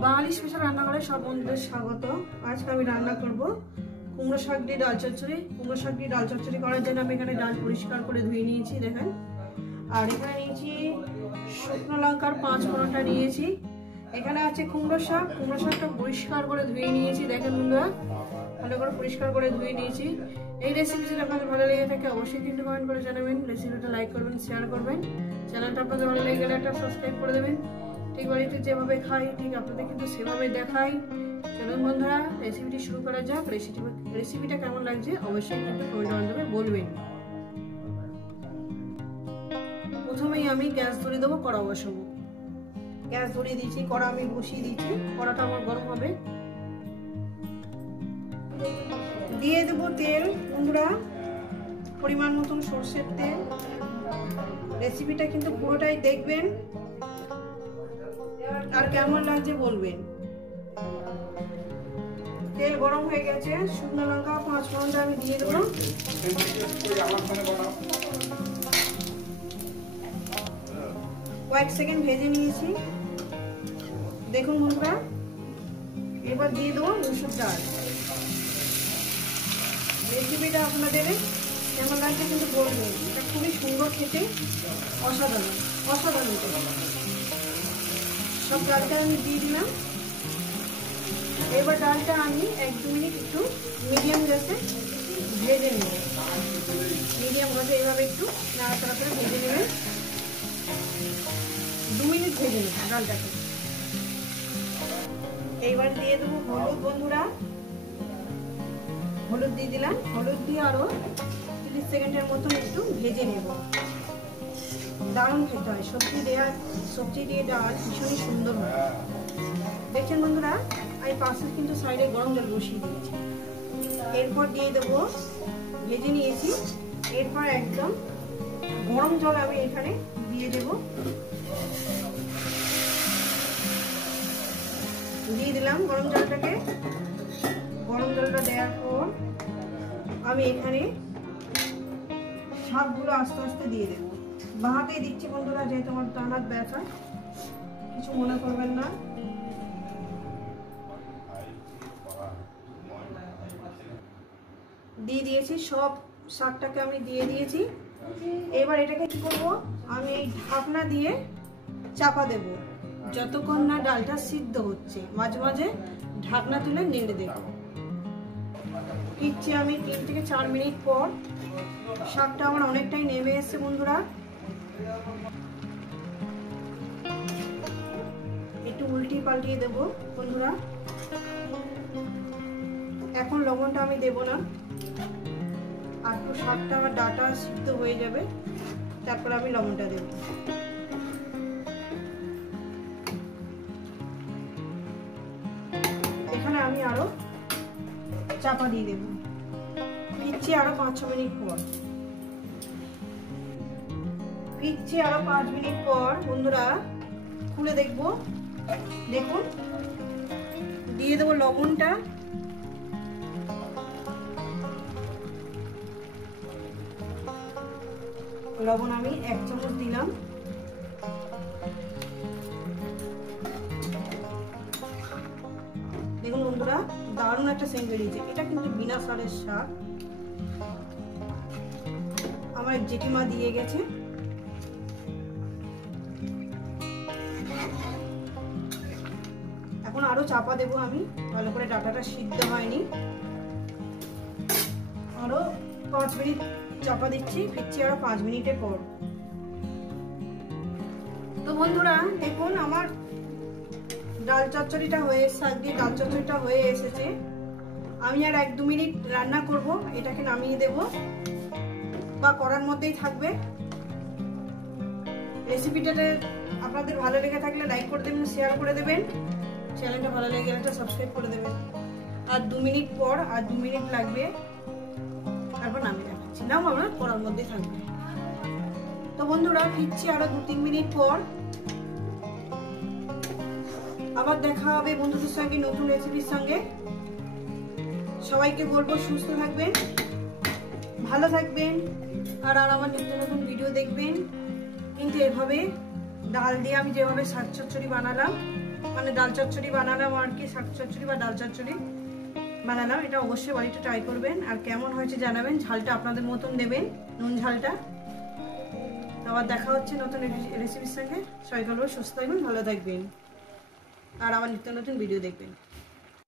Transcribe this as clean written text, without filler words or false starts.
বাঙালি special রান্নাঘরে সব বন্ধুদের স্বাগত। আজকে আমি রান্না করব কুমড়ো শাক দিয়ে ডাল চচ্চড়ি। কুমড়ো শাক দিয়ে ডাল চচ্চড়ি করার জন্য আমি এখানে ডাল পরিষ্কার করে ধুয়ে নিয়েছি, দেখেন। আর এখানে নিয়েছি শুকনো লঙ্কার 5 ফোড়নটা নিয়েছি। এখানে আছে কুমড়ো শাক, কুমড়ো শাকটা পরিষ্কার করে ধুয়ে নিয়েছি, দেখেন বন্ধুরা, ভালো করে পরিষ্কার করে ধুয়ে নিয়েছি। এই রেসিপি যদি আপনাদের ভালো লেগে থাকে অবশ্যই কিন্তু কমেন্ট করে জানাবেন, রেসিপিটা লাইক করবেন, শেয়ার করবেন, চ্যানেলটা আপনাদের ভালো লেগে গেলে একটা সাবস্ক্রাইব করে দেবেন। ঠিক বাড়িতে যেভাবে খাই ঠিক আপনাদের কিন্তু সেভাবে দেখাই। চলুন বন্ধুরা রেসিপিটি শুরু করা যাক। রেসিপিটা কেমন লাগছে অবশ্যই কিন্তু কমেন্ট মাধ্যমে বলবেন। প্রথমেই আমি গ্যাস ধরিয়ে দেবো, কড়া বসাবো। গ্যাস ধরিয়ে দিয়েছি, কড়া আমি বসিয়ে দিয়েছি, কড়াটা আমার গরম হবে। দিয়ে দেবো তেল বন্ধুরা, পরিমাণ মতন সরষের তেল। রেসিপিটা কিন্তু পুরোটাই দেখবেন আর কেমন লাগছে বলবেন। তেল গরম হয়ে গেছে, শুকনো লঙ্কা 5 ফোড়নটা আমি দিয়ে দেবো। কয়েক সেকেন্ড ভেজে নিয়েছি, দেখুন বন্ধুরা। এবার দিয়ে দেবো মুসুর ডাল। রেসিপিটা আপনাদের কেমন লাগছে কিন্তু বলবেন। এটা খুবই সুন্দর খেতে, অসাধারণ অসাধারণ। সব ডালটা আমি দিয়ে দিলাম। এবার ডালটা আমি 1-2 মিনিট একটু মিডিয়াম গ্যাসে ভেজে নেব। মিডিয়াম গ্যাসে এইভাবে একটু নাড়াচাড়া করে ভেজে নেবেন। 2 মিনিট ভেজে নেব ডালটাকে। এইবার দিয়ে দেবো হলুদ বন্ধুরা, হলুদ দিয়ে দিলাম। হলুদ দিয়ে আরো 30 সেকেন্ডের মতন একটু ভেজে নেব। দারুণ খেতে হয়, সবজি দিয়ে ডাল ভীষণই সুন্দর হয়। দেখছেন বন্ধুরা, আমি পাশে কিন্তু সাইডে গরম জল বসিয়ে দিয়েছি। এরপর দিয়ে দেবো, ভেজে নিয়েছি, এরপর একদম গরম জল আমি এখানে দিয়ে দেব। দিয়ে দিলাম গরম জলটাকে। গরম জলটা দেওয়ার পর আমি এখানে শাকগুলো আস্তে আস্তে দিয়ে দেবো। বাঁ হাতেই দিচ্ছি বন্ধুরা, যেহেতু আমার ডান হাত ব্যথা, কিছু মনে করবেন না। দিয়ে দিয়েছি, সব শাকটাকে আমি দিয়ে দিয়েছি। এবার এটাকে কি করবো, আমি এই ঢাকনা দিয়ে চাপা দেব যতক্ষণ না ডালটা সিদ্ধ হচ্ছে। মাঝে মাঝে ঢাকনা তুলে নেড়ে দেব। ফিরছি আমি 3 থেকে 4 মিনিট পর। শাকটা আমার অনেকটাই নেমে এসছে বন্ধুরা। একটু উল্টিয়ে পাল্টিয়ে দেব বন্ধুরা। এখন লবণটা আমি দেব না, আর একটু শাকটা আমার ডাটা সিদ্ধ হয়ে যাবে, তারপর আমি লবণটা দেব। এখানে আমি আরো চাপা দিয়ে দেব। ফিরছি আরো 5-6 মিনিট পর। ফিরছি আরো 5 মিনিট পর বন্ধুরা, খুলে দেখবো। দেখুন, দিয়ে দেবো লবণটা। লবণ আমি 1 চামচ দিলাম। দেখুন বন্ধুরা, দারুণ একটা সেন্ট বেরিয়েছে। এটা কিন্তু বিনা সারের শাক, আমার জেঠিমা দিয়ে গেছে। এখন আরো চাপা দেবো আমি, ভালো করে ডাটাটা সিদ্ধ হয়নি। আরো 5 মিনিট চাপা দিচ্ছি। ফিরছি আরো 5 মিনিটের পর। তো বন্ধুরা দেখুন, আমার ডাল চচ্চড়িটা হয়ে, শাক দিয়ে ডাল চচ্চড়িটা হয়ে এসেছে। আমি আর 1-2 মিনিট রান্না করব। এটাকে নামিয়ে দেব বা কড়ার মধ্যেই থাকবে। রেসিপিটা আপনাদের ভালো লেগে থাকলে লাইক করে দেবেন, শেয়ার করে দেবেন, চ্যানেলটা ভালো লেগে গেলে একটা সাবস্ক্রাইব করে দেবেন। আর 2 মিনিট পর, আর 2 মিনিট লাগবে, তারপর নামিয়ে দেখাচ্ছি। নাও আমরা কড়ার মধ্যেই থাকবে। তো বন্ধুরা ফিরছি আরো 2-3 মিনিট পর। আবার দেখা হবে বন্ধুদের সঙ্গে নতুন রেসিপির সঙ্গে। সবাইকে বলবো সুস্থ থাকবেন, ভালো থাকবেন, আর আমার নতুন নতুন ভিডিও দেখবেন। কিন্তু এভাবে ডাল দিয়ে আমি যেভাবে শাক চচ্চড়ি বানালাম মানে ডাল চচ্চড়ি বানালাম আর কি, শাক চচ্চড়ি বা ডাল চচ্চড়ি বানালাম। এটা অবশ্যই বাড়িতে ট্রাই করবেন, আর কেমন হয়েছে জানাবেন। ঝালটা আপনাদের মতন দেবেন, নুন ঝালটা। আবার দেখা হচ্ছে নতুন রেসিপির সঙ্গে। সবাই ভালো সুস্থ থাকবেন, ভালো থাকবেন, আর আমার নিত্য নতুন ভিডিও দেখবেন।